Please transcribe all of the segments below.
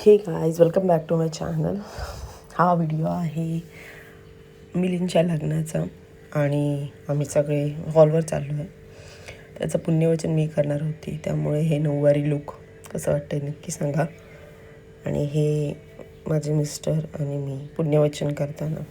हे guys welcome back to my channel. हा video आहे मिलिंदच्या लग्नाचा आणि आम्ही सगळे हॉलवर चाललो आहे. त्याचं पुण्यवचन मी करणार होती, त्यामुळे हे नऊवारी लूक कसं वाटतं नक्की सांगा. आणि हे माझे मिस्टर आणि मी पुण्यवचन करताना.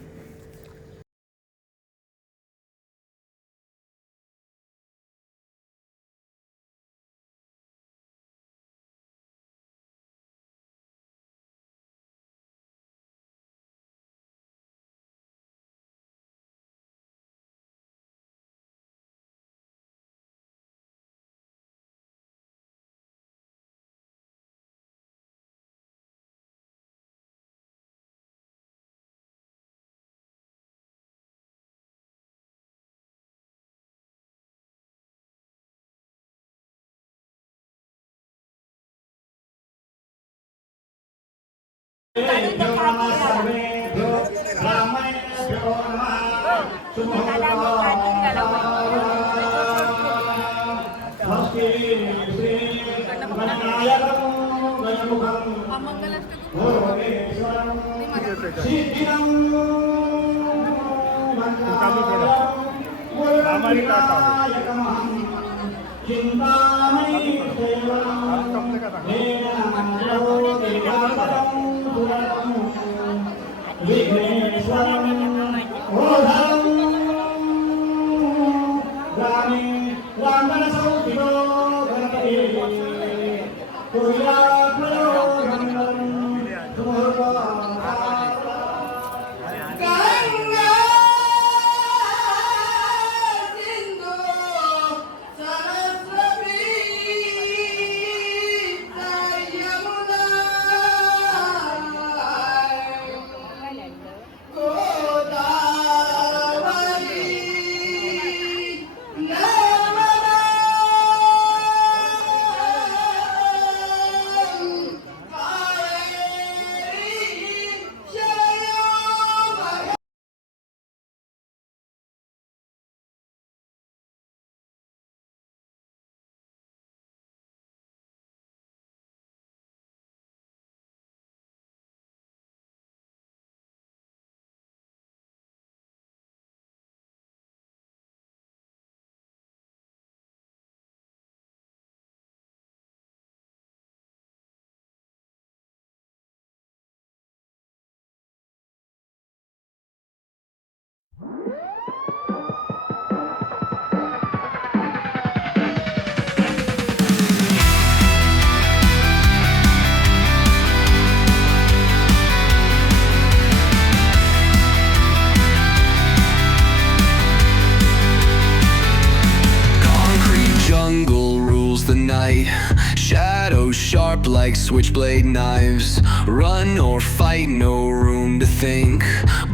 Shadows sharp like switchblade knives. Run or fight, no room to think.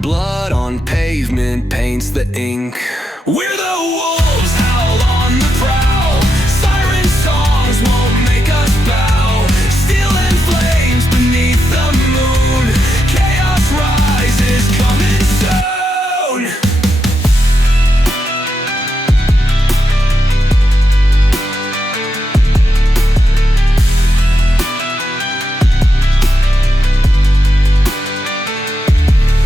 Blood on pavement paints the ink. We're the wolves, howl on the prowl. Siren songs won't make us bow. Steel and flames beneath the moon. Chaos rises, coming soon.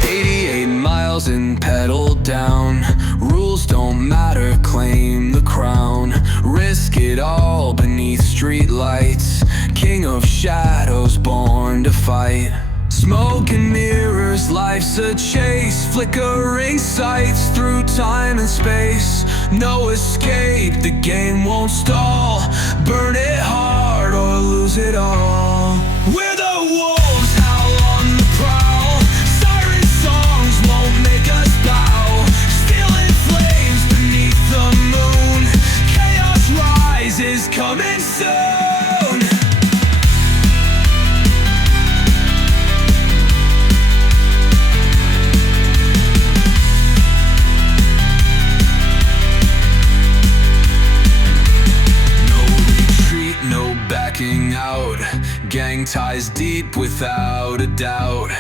88 miles and pedal down. Rules don't matter, claim the crown. Risk it all beneath street lights. King of shadows, born to fight. Smoke and mirrors, life's a chase. Flickering sights through time and space. No escape, the game won't stall. Burn it hard or lose it all. We're the wolves, howl on the prowl. Siren songs won't make us bow. Steel and flames beneath the moon. Chaos rises, coming soon. Backing out, gang ties deep without a doubt.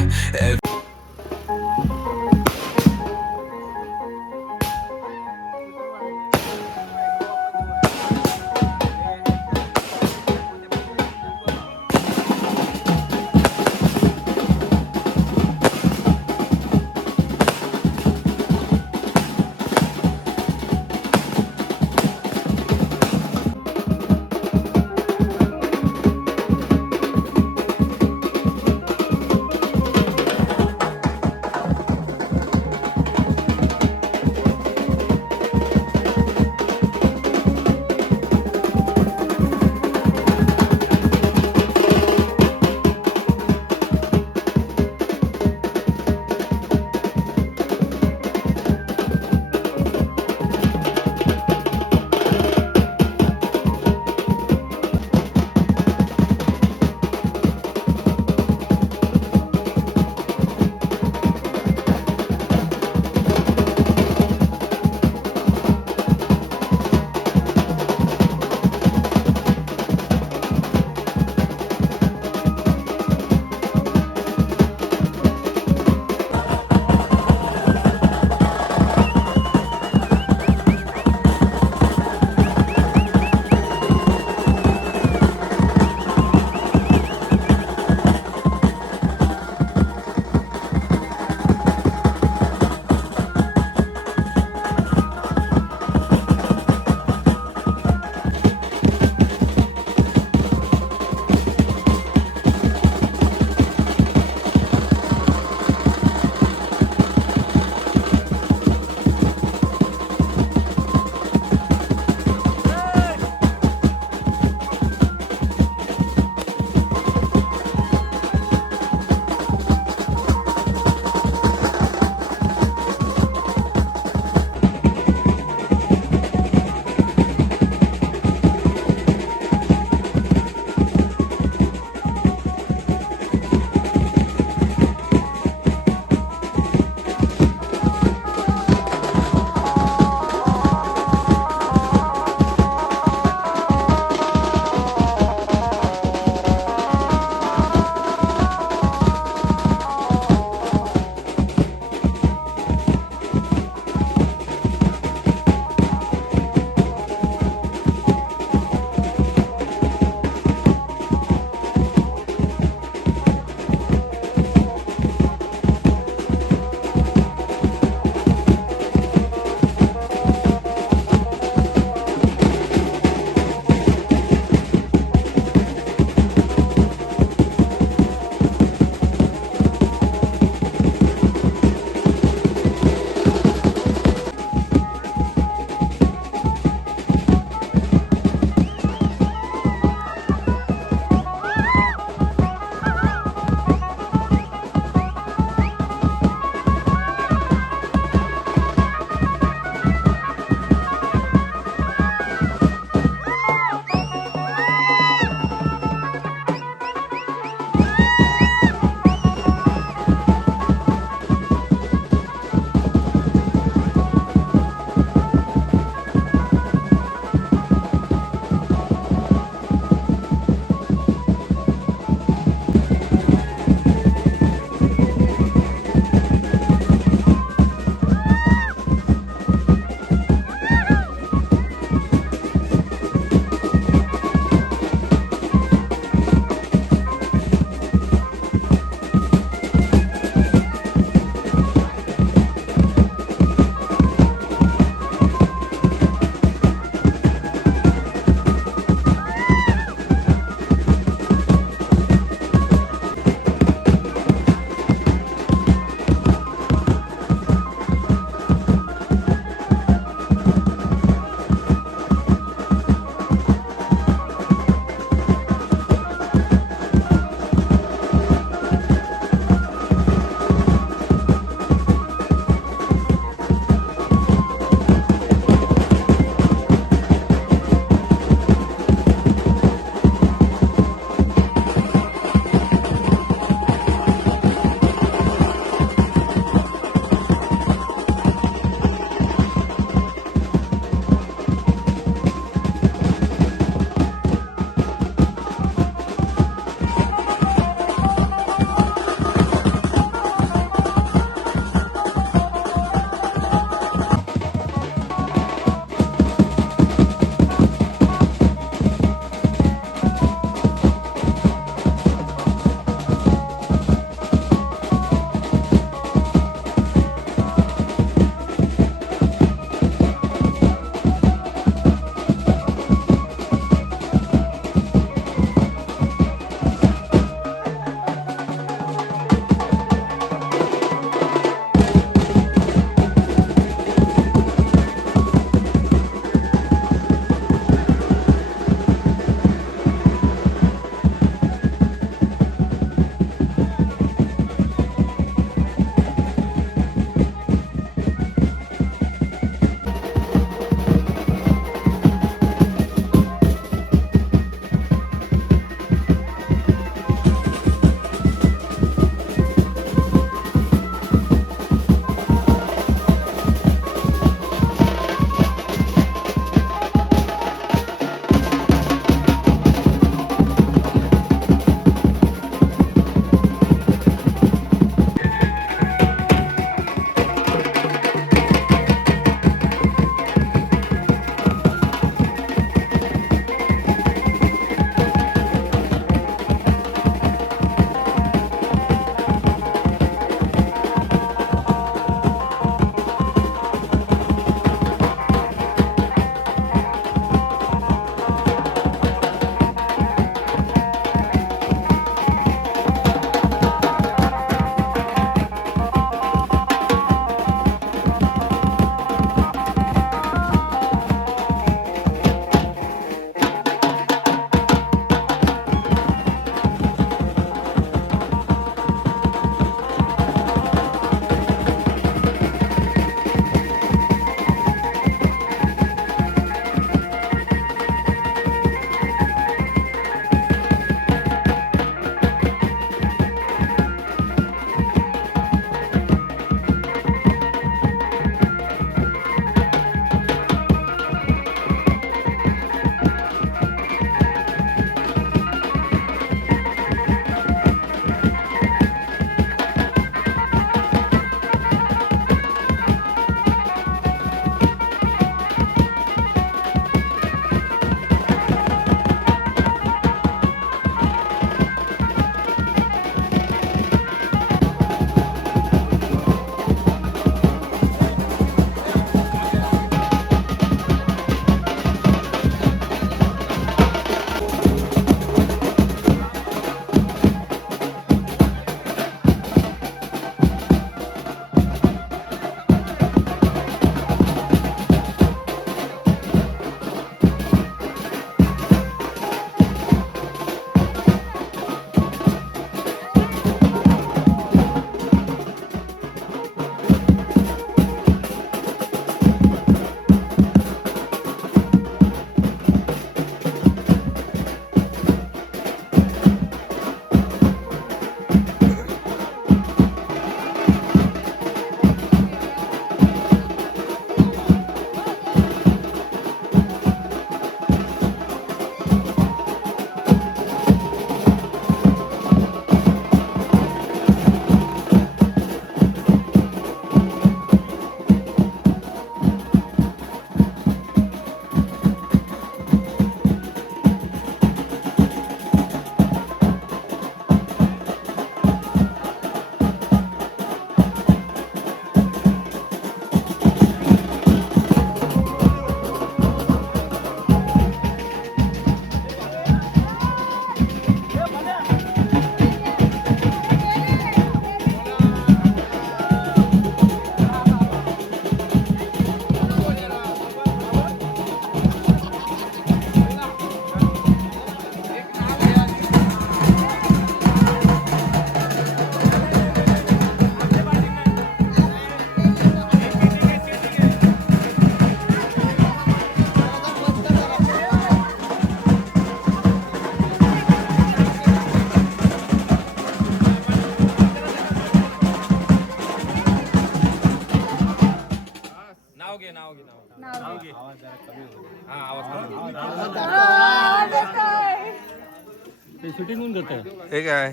हे काय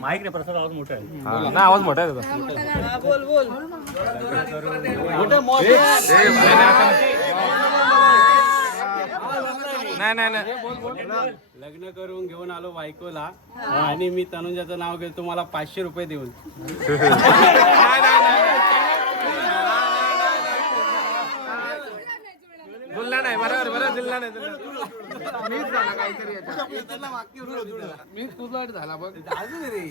mic रे प्रसाद आवाज मोठा आहे. ना आवाज मोठा आहे त्याचा. नाही नाही नाही लग्न करून घेऊन आलो बायकोला आणि मी तनुजाचं नाव घेतो तुम्हाला 500 रुपये देऊन. बोलला नाही बरोबर बरोबर दिला नाही मी तुला झाला बघ अजून रे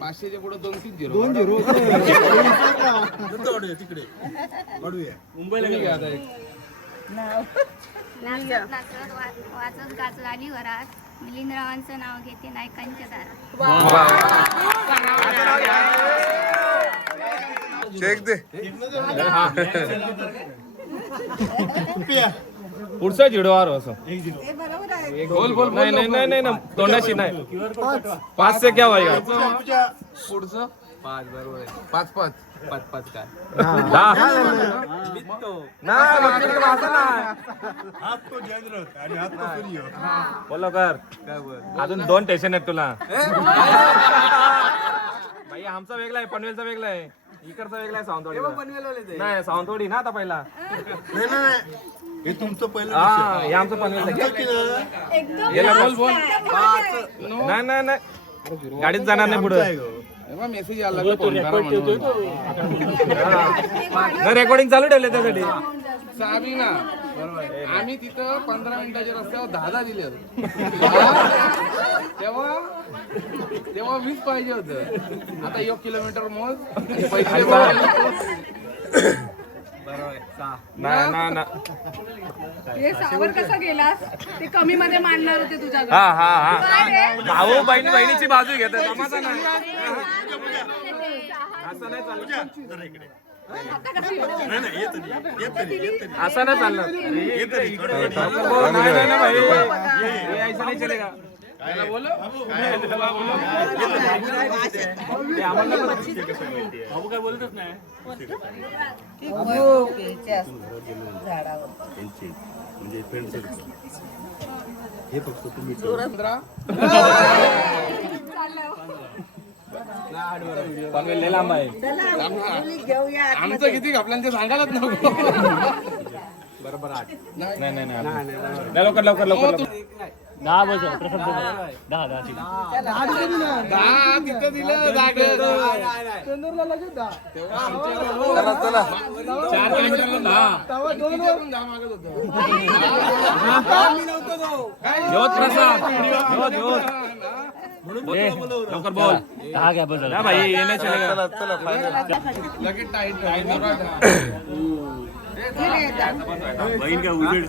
500च्या पुढे 2-3 झिरो तिकडे मुंबईला गेला आता एक. नाचत नाचत वाचत गाचत आली घरात मिलिंदरावांचं नाव घेते नायकांच्या दारात. चेक दे पुढचा झिडोवर असं बोल बोल नाही नाही नाही नाही तोंडाशी नाही 5 से क्या होएगा पुढचं 5 बरोबर आहे 5-5 5-5 काय बोलो कर अजून 2 स्टेशन आहेत तुला भाई आमचा वेगळा आहे पनवेलचा वेगळा आहे इकडचा वेगळा आहे सावंतवाडी नाही सावंतवाडी ना आता पहिला हे तुमचं पहिलं हा हे आमचं पनवेलचा नाही नाही नाही गाडीत जाणार नाही पुढे मेसेज आला रेकॉर्डिंग चालू ठेवले त्यासाठी साबी ना बरोबर आहे. आम्ही तिथं 15 मिनिटाच्या रस्त्यावर 10 दिले होते. तेव्हा 20 पाहिजे होतं. आता 1 किलोमीटर मोज पैसे हे सावर कसा गेलास ते कमी मध्ये मांडणार होते तुझ्याकडे. हा हा हा भाऊ बहिणीची बाजू घेत समाजा नाही असं नाही चाललं असं नाही चाललं नाही नाही भाई ऐसा नाही चलेगा बाबू काय बोलतच नाही. पनवेल लय लांब आहे आमचं किती घापल्यानं ते सांगायलाच नको. बरोबर 8 नाही नाही नाही लवकर लवकर लवकर 10 बस प्रसाद 10 10 तिथं दिलं जागेत. चला चला 4 किलोमीटरला 10 मागत होतं. ज्योत प्रसाद ज्योत लवकर बोल 10 घ्या बस ना भाई ये नाही चलेगा चला फायनल लगेच टाईट टाईट बहीण काय उजेड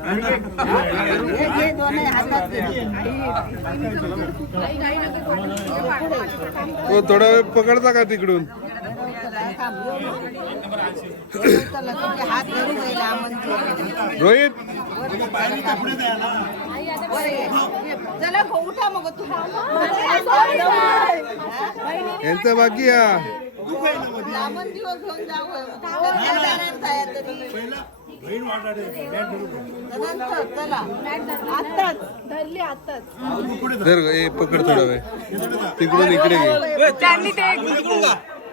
थोडा वेळ पकडता का तिकडून रोहित चला भाऊ, उठा मग तू. यांचा बाकी या लांबून दिवस घेऊन जाऊ. चला आत्ताच धरली आत्ताच. धर ए पकड थोडा वेळ तिकडून इकडे घे त्यांनी ते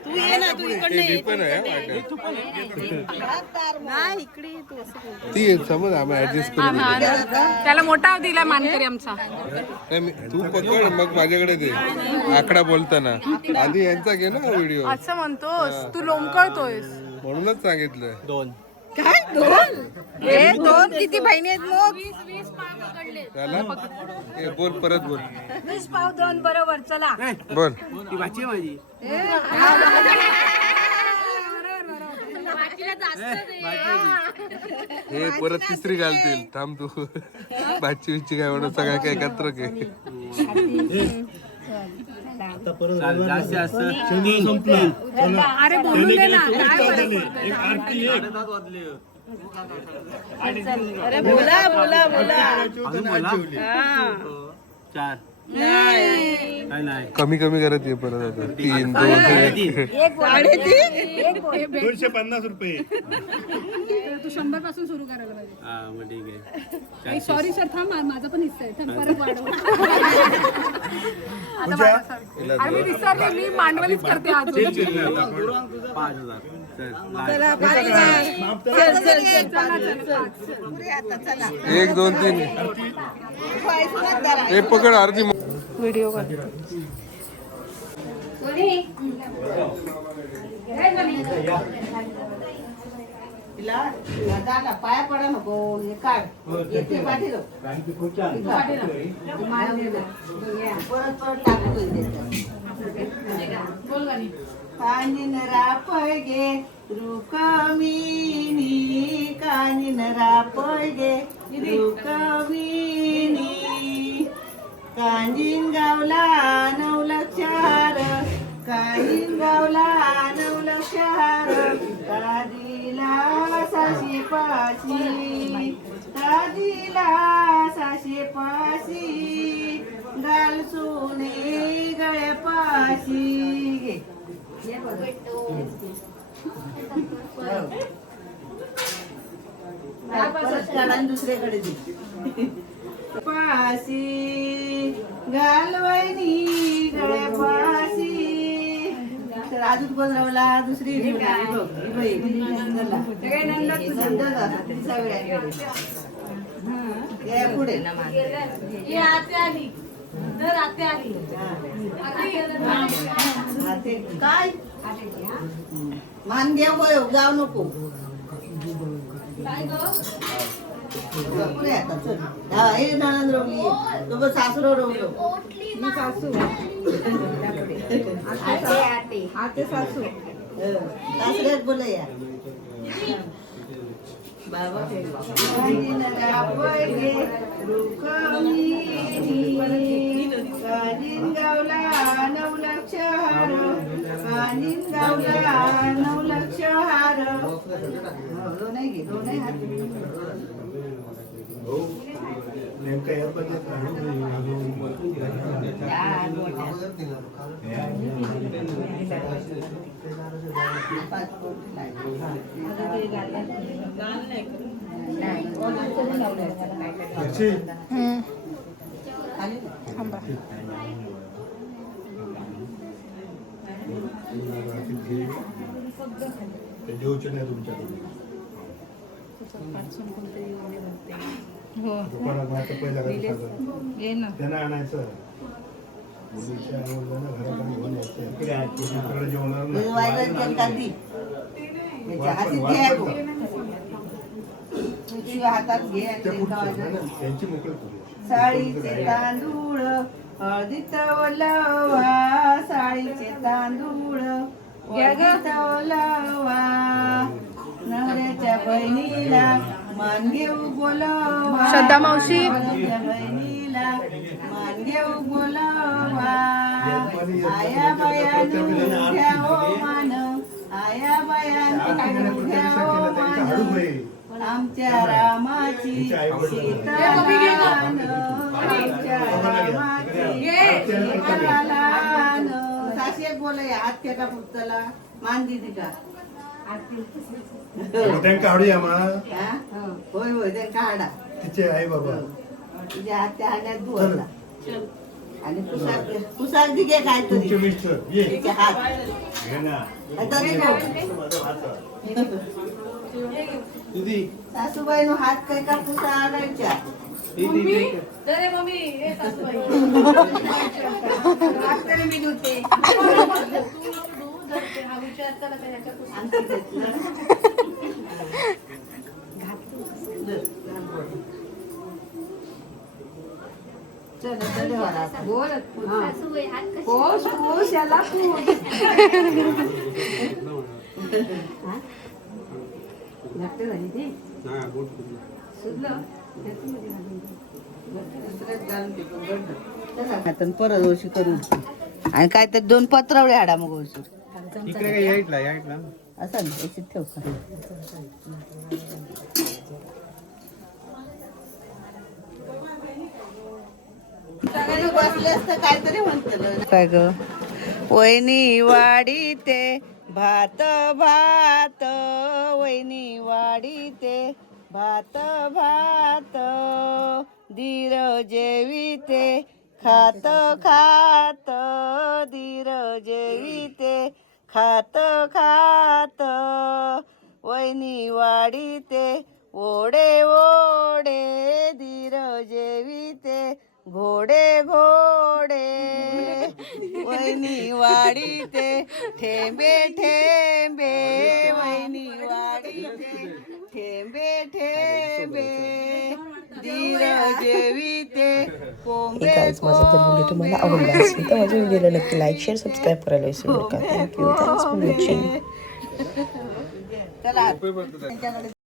तू ये ना, तू इकडे हे पण आहे नाही इकडे तू असं ती समज आम्ही ऍडजस्ट करून त्याला मोठा दिला मानकरी आमचा. तू पकड मग माझ्याकडे दे आकडा बोलताना आधी यांचा घे ना व्हिडिओ असं म्हणतोस तू लोंबकळतोयस. म्हणूनच सांगितलं 2 काय 2 हे 2 किती बहिणी आहेत मग? 20 पाव पकडले. झाला ए बोल परत बोल 20 पाव 2 बरोबर. चला बोल ती भाची आहे माझी. बाकीला जास्त दे. हे परत तिसरी घालतील थांब तू भाची विची काय म्हणून सगळ्या काय एकत्र घे जास्त असं अरे बोलून दे ना. अरे बोला बोला बोला. 4 काय नाही कमी कमी करत ये परत आता 3 2 1 ₹250 तू 100 पासून सुरू करायला पाहिजे. हा मग ठीक आहे. सॉरी सर, थांब, माझा पण हिस्सा आहे. थांब, परत वाढव. आता माझा सर. अरे मी विसरले, मी मांडवलीच करते आज. 5,000. चल, लास्ट. 1 2 3 हे पकड आरती व्हिडिओ करतो. पाया पडा नको हे काढ येते पाठी परत टाकू कानीन रापगे रुकमिनी कानीन रापगे रुकमिनी कांजीन गावला 9 लक्षार कांजीन गावला 9 लक्षार काजीला 685 काजीला 685 गाल सोने गळ्यापाशी घे दुसऱ्याकडे दे पाशी घालवायनी गळ्यापाशी तर अजून कोण रावला दुसरी पुढे काय मान देव जाऊ नको पुढे आता चल. हा हे नणंद रवली तो बघ सासरो रवलो मी सासू आते सासू सासऱ्यात बोलया बाबा काजीन गावला 9 लक्षार काजीन गावला 9 लक्षार नाही घे नाही हात नेमका याबद्दल जेवचे नाही तुमच्याकडे त्यांना आणायचं मुलीच्या आवडलं घरात घेऊन यायचं जेवणार हातात घे त्यांची मोकळी साळीचे तांदूळ हळदीत ओलवा साळीचे तांदूळ हळदीत ओलवा नवऱ्याच्या बहिणीला मान घेऊ बोलवा श्रद्धा मावशी. नवऱ्याच्या बहिणीला मान घेऊ बोलवा आया बायानु घ्यावो मान आया बायानु घ्यावो मान आमच्या रामाची सीतारान आमच्या रामाची सीतारान साशी बोलय हात फेका पुस्तला मान दिदी का त्यांना काढूया मा होय होय त्यांना हाडा तिचे आई बाबा तुझ्या हातच्या हाड्यात धुवला आणि पुसाक दिगे काय तरी मिस्टर ये हात दीदी सासूबाई नो हात काय का पुसा आणायच्या मी धुते बोल सासूबाई हात कशी पोस पोस याला घट्ट झाली ती परत ओशी करून आणि काय तर 2 पत्रावळे हाडा मग ओशी असं ना याची ठेव का सगळे बसले असतं काहीतरी म्हणतो काय ग वहिनी वाढीते भात भात वहिनी वाढीते भात भात धीर जेविते खात खात धीर जेविते खात खात वहिनी वाढीते ओढे ओढे धीर जेविते घोडे घोडे वहिनी वाढीते ठेंबे ठेंबे वहिनी वाढीते ठेंबे ठेंबे धीर जेविते कोंबे गाईज माझा जर व्हिडिओ तुम्हाला आवडला असेल तर माझ्या व्हिडिओला नक्की लाईक शेअर सबस्क्राईब करायला विसरू नका थँक्यू थँक्स फॉर वॉचिंग चला